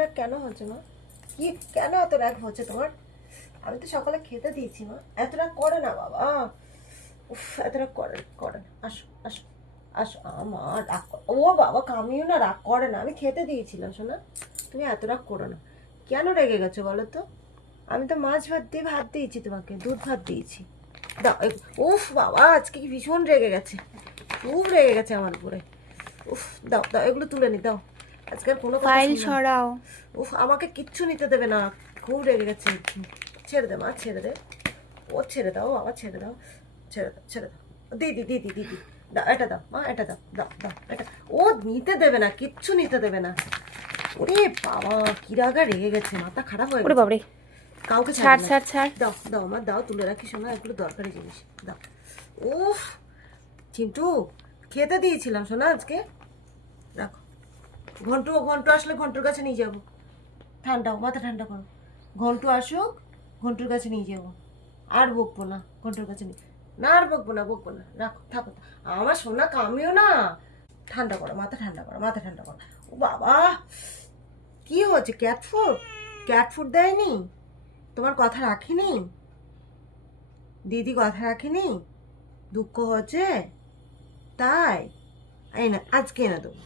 রাগ কেন হচ্ছে মা? কি কেন এত রাগ হচ্ছে তোমার? আমি তো সকালে খেতে দিয়েছি মা। এত রাগ করে না বাবা। উফ, এত রাগ করে না। আসো আসো আসো আমার রাগ ও বাবা, কামিও না, রাগ করে না, আমি খেতে দিয়েছিলাম শোনা। তুমি এত রাগ করো না। কেন রেগে গেছো বলো তো? আমি তো মাছ ভাত দিয়ে ভাত দিয়েছি তোমাকে, দুধ ভাত দিয়েছি। দাও উফ বাবা, আজকে কি ভীষণ রেগে গেছে, খুব রেগে গেছে আমার উপরে। উফ, দাও দাও এগুলো তুলে নি, দাও। আজকাল কোনো কথা ফাইল শুনবে না। সরাও। উফ, আমাকে কিচ্ছু নিতে দেবে না, খুব রেগে গেছে। ছেড়ে দে মা, ছেড়ে দে। ও ছেড়ে দাও বাবা, ছেড়ে দাও, ছেড়ে দাও, ছেড়ে দাও। দিদি দিদি দিদি, দাও এটা, দাও মা, এটা দাও, দাও দাও এটা। ও নিতে দেবে না, কিচ্ছু নিতে দেবে না। ওরে বাবা, কি রাগা রেগে গেছে, মাথা খারাপ হয়ে ওরে গেছে। বাবারে, কাউকে ছাড় ছাড়বে না। ছাড় ছাড়। দাও দাও মা, দাও, তুলে রাখি শোনা, এগুলো দরকারি জিনিস, দাও। উফ, চিন্টু, খেতে দিয়েছিলাম শোনা আজকে, রাখো। ঘন্টু ঘন্টু আসলে ঘন্টুর কাছে নিয়ে যাবো। ঠান্ডা, মাথা ঠান্ডা করো। ঘন্টু আসুক, ঘন্টুর কাছে নিয়ে যাবো। আর বকবো না, ঘন্টুর কাছে নিয়ে, না আর বকবো না, বকবো না, রাখো, থাকো। আমার সোনা কামিও না। ঠান্ডা করো, মাথা ঠান্ডা করো, মাথা ঠান্ডা করো। ও বাবা, কি হচ্ছে? ক্যাট ফুড, ক্যাট ফুড দেয়নি? তোমার কথা রাখিনি? দিদি কথা রাখিনি? দুঃখ হচ্ছে তাই? এই না, আজকে এনে দেবো।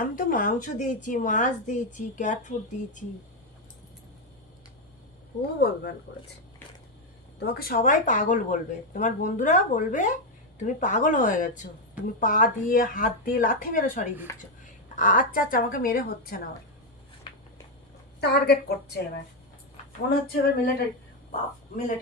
আমি তো মাংস দিয়েছি, মাছ দিয়েছি, ক্যাট ফুড দিয়েছি। খুব অভিমান করেছে। তোমাকে সবাই পাগল বলবে, তোমার বন্ধুরা বলবে তুমি পাগল হয়ে গেছো, তুমি পা দিয়ে হাত দিয়ে লাথি মেরে সরিয়ে দিচ্ছ। আচ্ছা আচ্ছা, আমাকে মেরে হচ্ছে না, আমার টার্গেট করছে এবার, মনে হচ্ছে এবার মিলিটারি, মিলিটারি